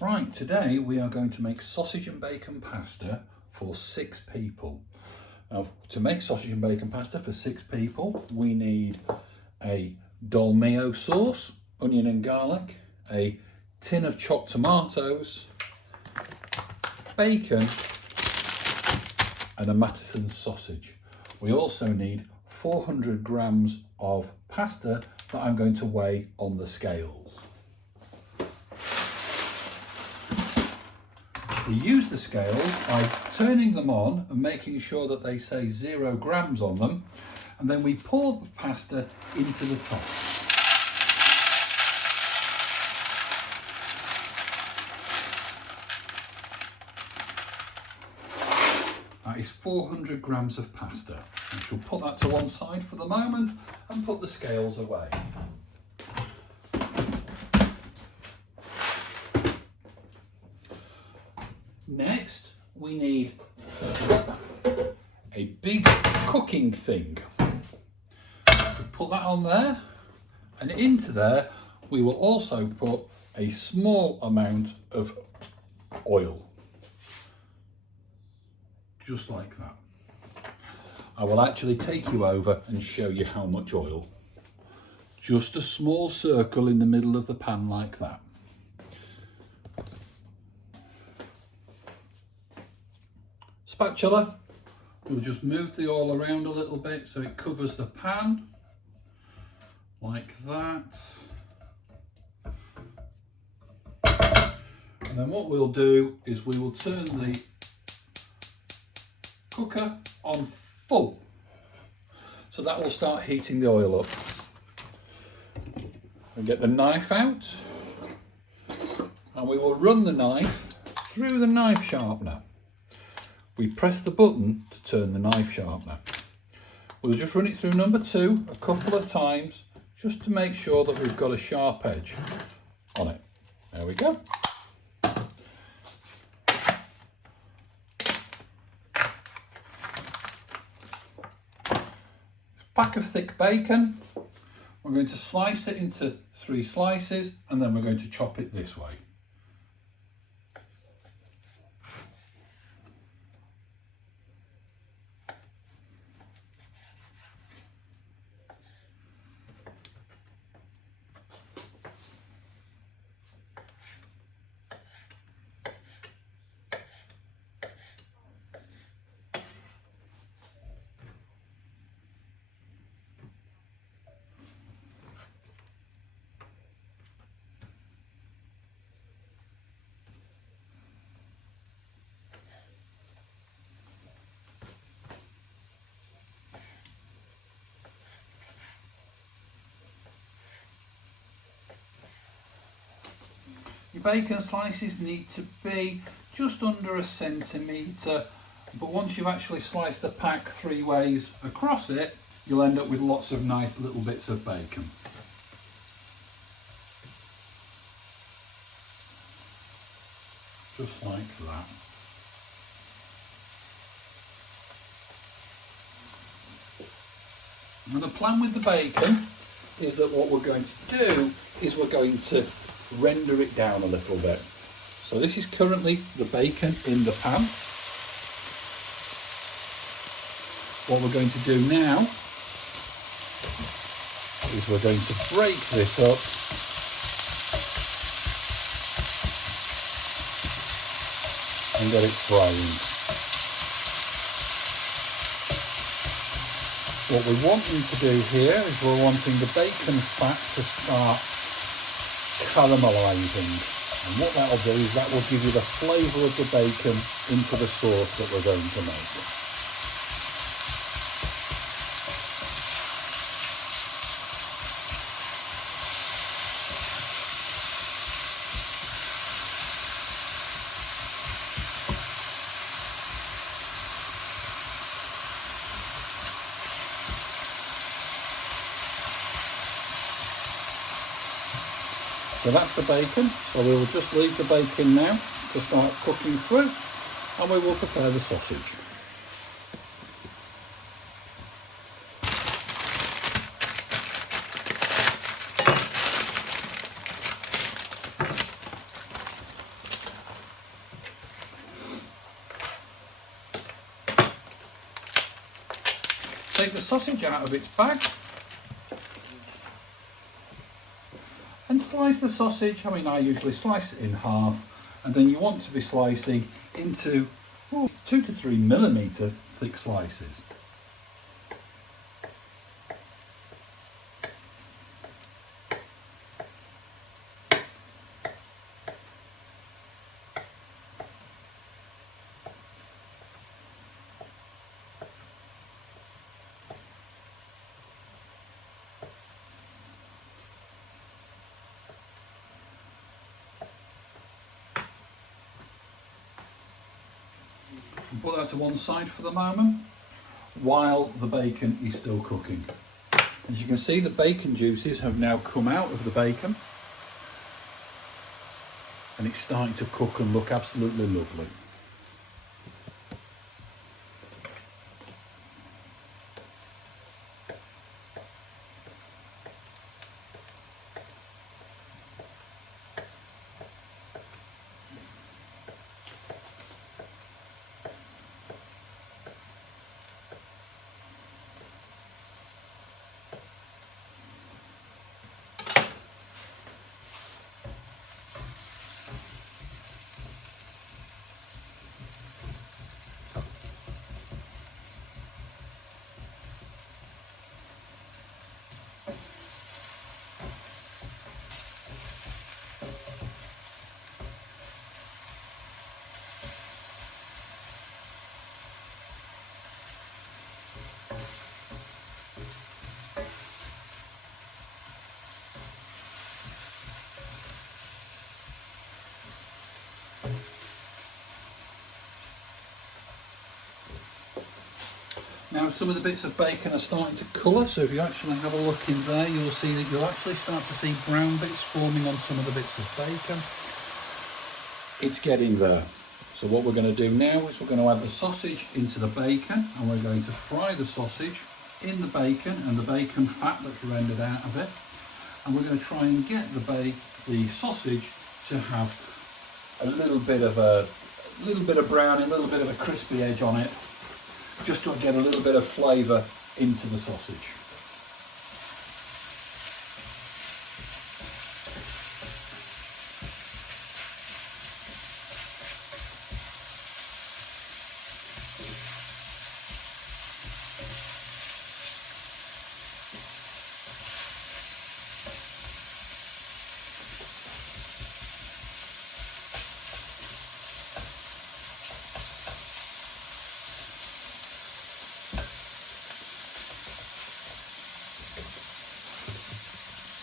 Right, today we are going to make sausage and bacon pasta for 6 people. Now, to make sausage and bacon pasta for 6 people, we need a Dolmio sauce, onion and garlic, a tin of chopped tomatoes, bacon, and a Mattessons sausage. We also need 400 grams of pasta that I'm going to weigh on the scales. We use the scales by turning them on and making sure that they say 0 grams on them, and then we pour the pasta into the top. That is 400 grams of pasta. I shall put that to one side for the moment and put the scales away. Next, we need a big cooking thing. We put that on there, and into there we will also put a small amount of oil. Just like that. I will actually take you over and show you how much oil. Just a small circle in the middle of the pan like that. Spatula, we'll just move the oil around a little bit so it covers the pan, like that. And then what we'll do is we will turn the cooker on full, so that will start heating the oil up. We'll get the knife out, and we will run the knife through the knife sharpener. We press the button to turn the knife sharpener. We'll just run it through number 2 a couple of times just to make sure that we've got a sharp edge on it. There we go. Pack of thick bacon. We're going to slice it into 3 slices, and then we're going to chop it this way. Your bacon slices need to be just under 1 centimetre, but once you've actually sliced the pack 3 ways across it, you'll end up with lots of nice little bits of bacon. Just like that. And the plan with the bacon is that what we're going to do is we're going to render it down a little bit. So this is currently the bacon in the pan. What we're going to do now is we're going to break this up and get it frying. What we're wanting to do here is we're wanting the bacon fat to start caramelizing, and what that will do is that will give you the flavour of the bacon into the sauce that we're going to make. So that's the bacon, so we will just leave the bacon now to start cooking through, and we will prepare the sausage. the sausage out of its bag and slice the sausage. I mean, I usually slice it in half, and then you want to be slicing into 2 to 3 millimetre thick slices. Put that to one side for the moment while the bacon is still cooking. As you can see, the bacon juices have now come out of the bacon and it's starting to cook and look absolutely lovely. Now some of the bits of bacon are starting to colour, so if you actually have a look in there, you'll see that you'll actually start to see brown bits forming on some of the bits of bacon. It's getting there. So what we're going to do now is we're going to add the sausage into the bacon, and we're going to fry the sausage in the bacon and the bacon fat that's rendered out of it. And we're going to try and get the sausage to have a little bit of brown, a little bit of a crispy edge on it, just to get a little bit of flavour into the sausage.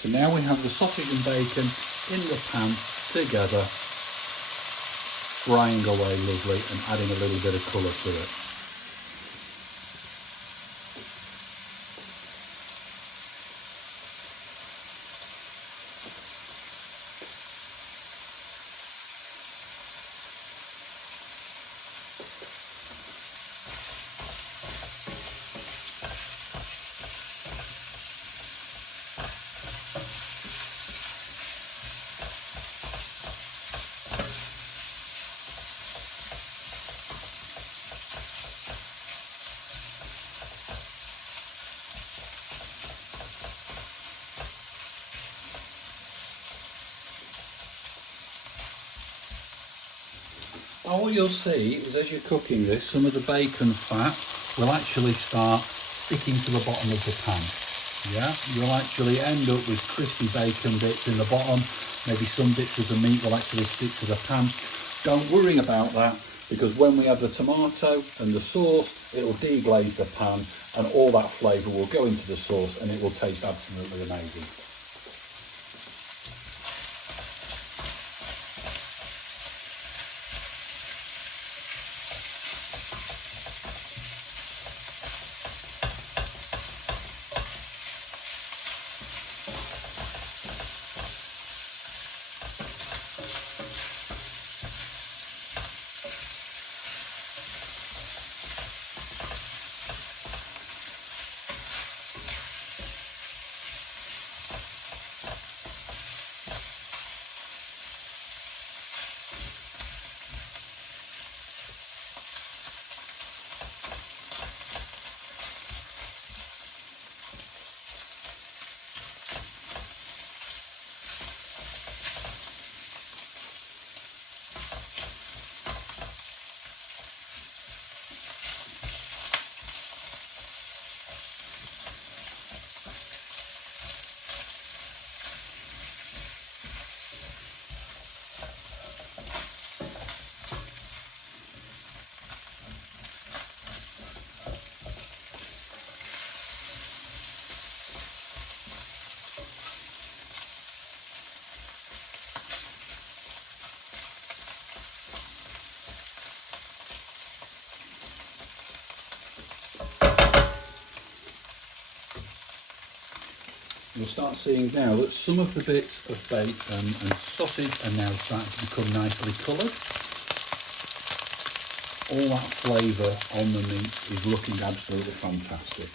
So now we have the sausage and bacon in the pan together, frying away lovely and adding a little bit of colour to it. Now what you'll see is as you're cooking this, some of the bacon fat will actually start sticking to the bottom of the pan. Yeah, you'll actually end up with crispy bacon bits in the bottom. Maybe some bits of the meat will actually stick to the pan. Don't worry about that, because when we add the tomato and the sauce, it will deglaze the pan and all that flavour will go into the sauce and it will taste absolutely amazing. You'll start seeing now that some of the bits of bacon and sausage are now starting to become nicely coloured. All that flavour on the meat is looking absolutely fantastic.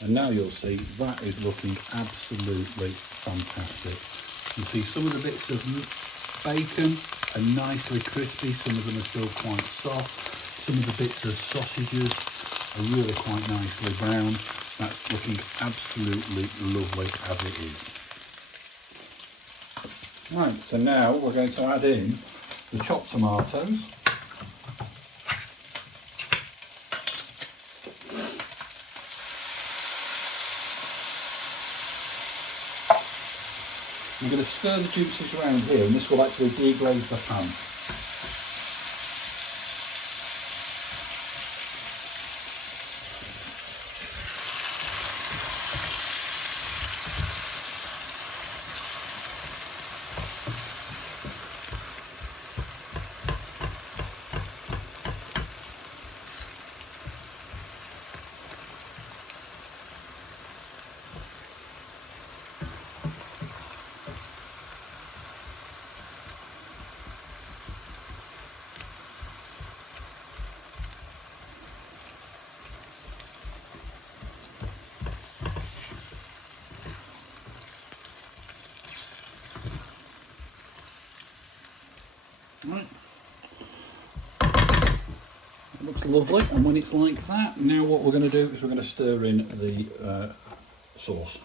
And now you'll see that is looking absolutely fantastic. You see some of the bits of bacon are nicely crispy, some of them are still quite soft. Some of the bits of sausages are really quite nicely browned. That's looking absolutely lovely as it is. Right, so now we're going to add in the chopped tomatoes. I'm going to stir the juices around here, and this will actually deglaze the pan. Right. It looks lovely, and when it's like that, now what we're going to do is we're going to stir in the sauce.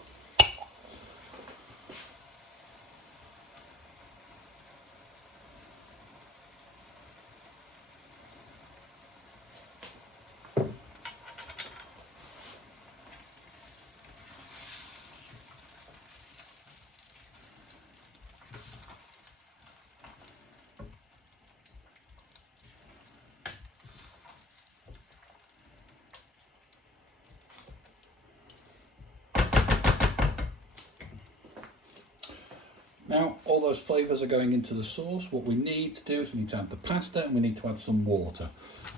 Now all those flavours are going into the sauce. What we need to do is we need to add the pasta and we need to add some water.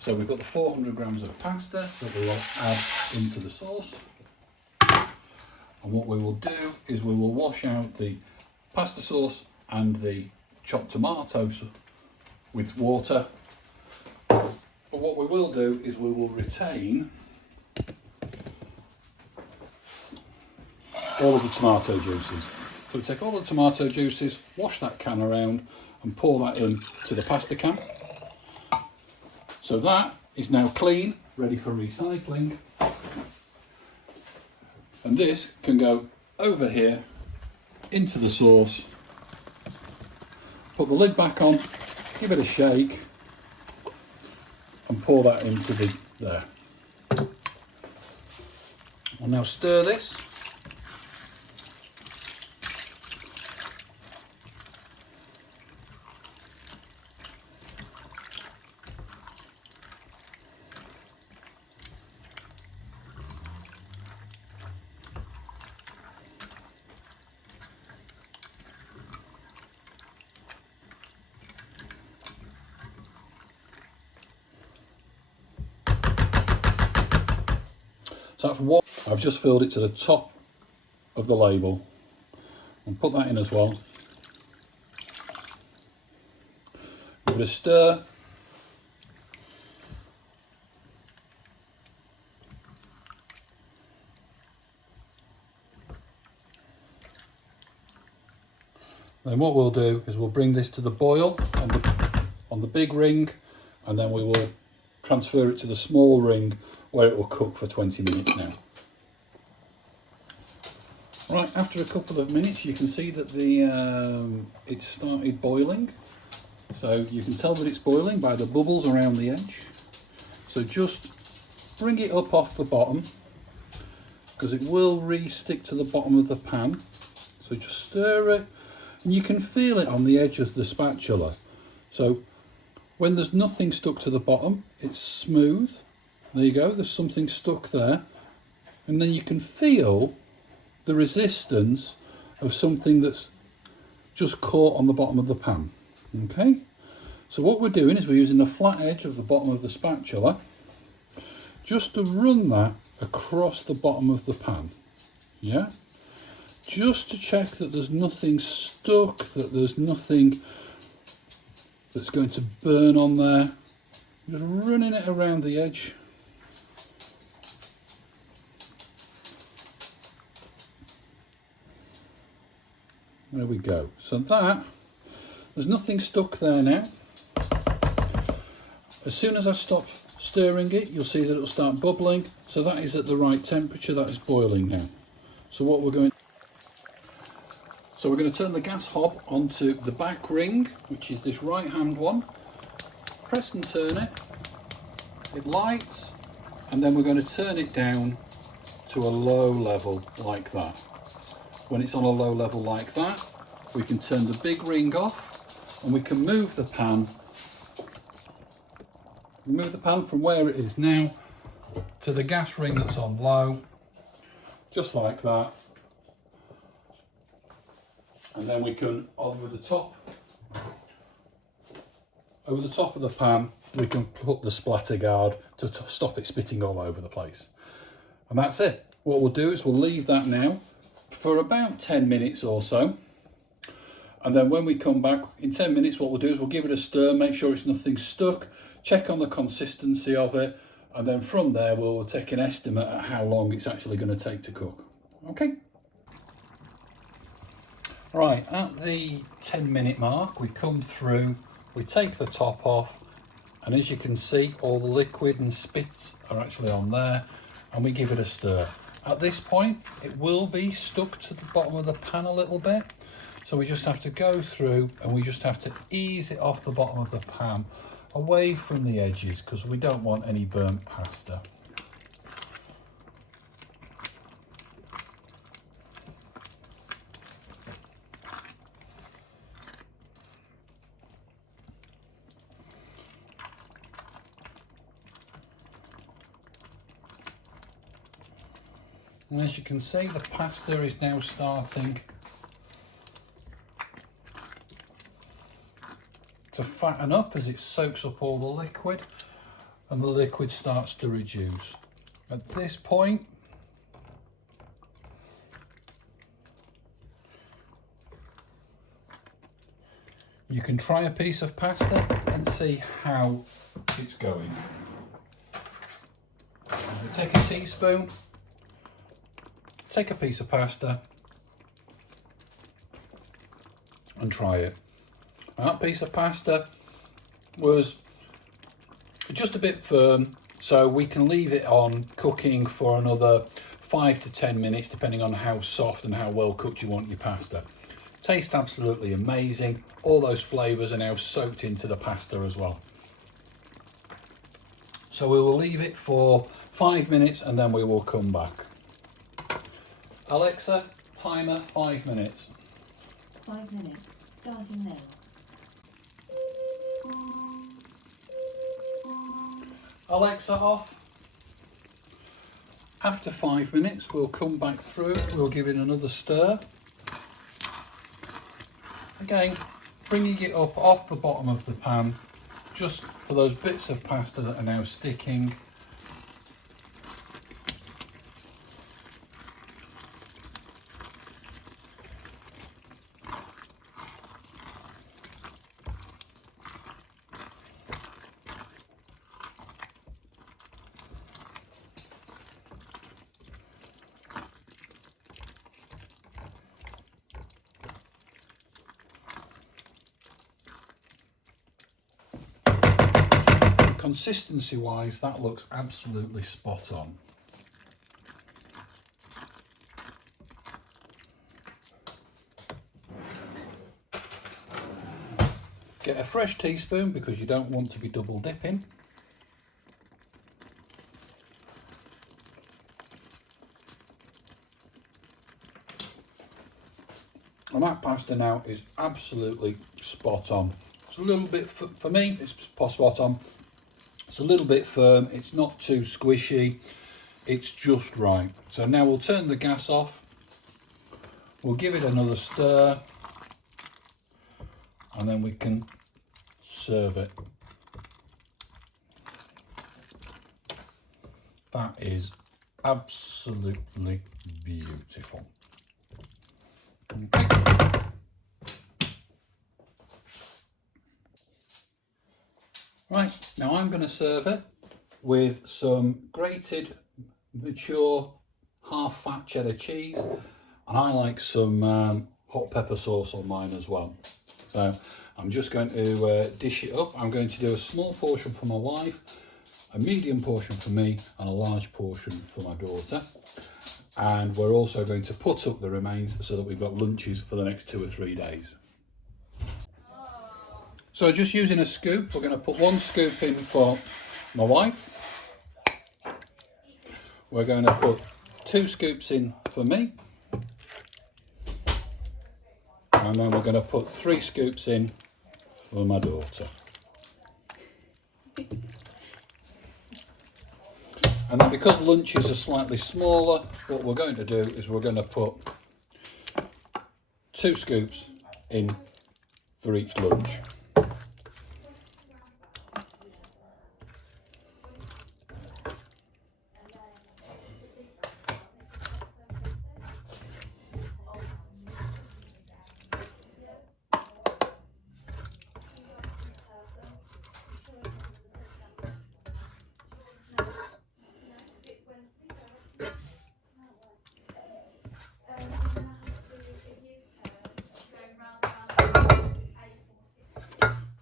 So we've got the 400 grams of pasta that we will add into the sauce. And what we will do is we will wash out the pasta sauce and the chopped tomatoes with water. But what we will do is we will retain all of the tomato juices. So we take all the tomato juices, wash that can around and pour that in to the pasta can. So that is now clean, ready for recycling. And this can go over here into the sauce. Put the lid back on, give it a shake and pour that into there. I'll now stir this. So that's one. I've just filled it to the top of the label and put that in as well. Give it a stir. Then what we'll do is we'll bring this to the boil on the big ring, and then we will transfer it to the small ring where it will cook for 20 minutes now. Right, after a couple of minutes you can see that it's started boiling. So you can tell that it's boiling by the bubbles around the edge. So just bring it up off the bottom, because it will re-stick to the bottom of the pan. So just stir it, and you can feel it on the edge of the spatula. So when there's nothing stuck to the bottom, it's smooth. There you go, there's something stuck there. And then you can feel the resistance of something that's just caught on the bottom of the pan. Okay, so what we're doing is we're using the flat edge of the bottom of the spatula just to run that across the bottom of the pan. Yeah, just to check that there's nothing stuck, that there's nothing that's going to burn on there. Just running it around the edge. There we go. So there's nothing stuck there now. As soon as I stop stirring it, you'll see that it'll start bubbling. So that is at the right temperature, that is boiling now. So we're going to turn the gas hob onto the back ring, which is this right hand one. Press and turn it. It lights, and then we're going to turn it down to a low level like that. When it's on a low level like that, we can turn the big ring off, and we can move the pan from where it is now to the gas ring that's on low, just like that. And then we can, over the top of the pan, we can put the splatter guard to stop it spitting all over the place. And that's it. What we'll do is we'll leave that now for about 10 minutes or so. And then when we come back in 10 minutes, what we'll do is we'll give it a stir, make sure it's nothing stuck, check on the consistency of it, and then from there we'll take an estimate at how long it's actually going to take to cook. Okay. Right, at the 10-minute mark, we come through, we take the top off, and as you can see, all the liquid and spits are actually on there, and we give it a stir. At this point, it will be stuck to the bottom of the pan a little bit, so we just have to go through and we just have to ease it off the bottom of the pan, away from the edges, because we don't want any burnt pasta. And as you can see, the pasta is now starting to fatten up as it soaks up all the liquid, and the liquid starts to reduce. At this point, you can try a piece of pasta and see how it's going. We take a teaspoon, take a piece of pasta and try it. That piece of pasta was just a bit firm, so we can leave it on cooking for another 5 to 10 minutes, depending on how soft and how well cooked you want your pasta. Tastes absolutely amazing. All those flavours are now soaked into the pasta as well. So we will leave it for 5 minutes and then we will come back. Alexa, timer 5 minutes. 5 minutes, starting now. Alexa off. After 5 minutes, we'll come back through, we'll give it another stir. Again, bringing it up off the bottom of the pan, just for those bits of pasta that are now sticking. consistency wise, that looks absolutely spot on. Get a fresh teaspoon because you don't want to be double dipping. And that pasta now is absolutely spot on. It's a little bit, for me, it's spot on. It's a little bit firm, it's not too squishy, it's just right. So now we'll turn the gas off, we'll give it another stir, and then we can serve it. That is absolutely beautiful. Okay. Right, now I'm going to serve it with some grated, mature, half-fat cheddar cheese, and I like some hot pepper sauce on mine as well. So I'm just going to dish it up. I'm going to do a small portion for my wife, a medium portion for me, and a large portion for my daughter. And we're also going to put up the remains so that we've got lunches for the next 2 or 3 days. So just using a scoop, we're going to put 1 scoop in for my wife. We're going to put 2 scoops in for me. And then we're going to put 3 scoops in for my daughter. And then because lunches are slightly smaller, what we're going to do is we're going to put 2 scoops in for each lunch.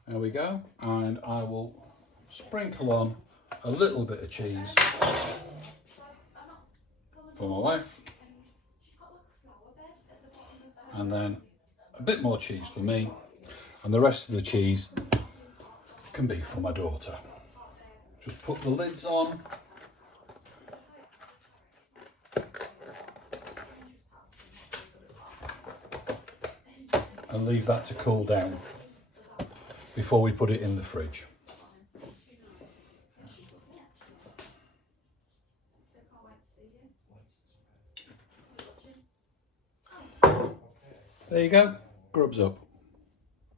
There we go, and I will sprinkle on a little bit of cheese for my wife, and then a bit more cheese for me, and the rest of the cheese can be for my daughter. Just put the lids on. And leave that to cool down before we put it in the fridge. There you go, grubs up.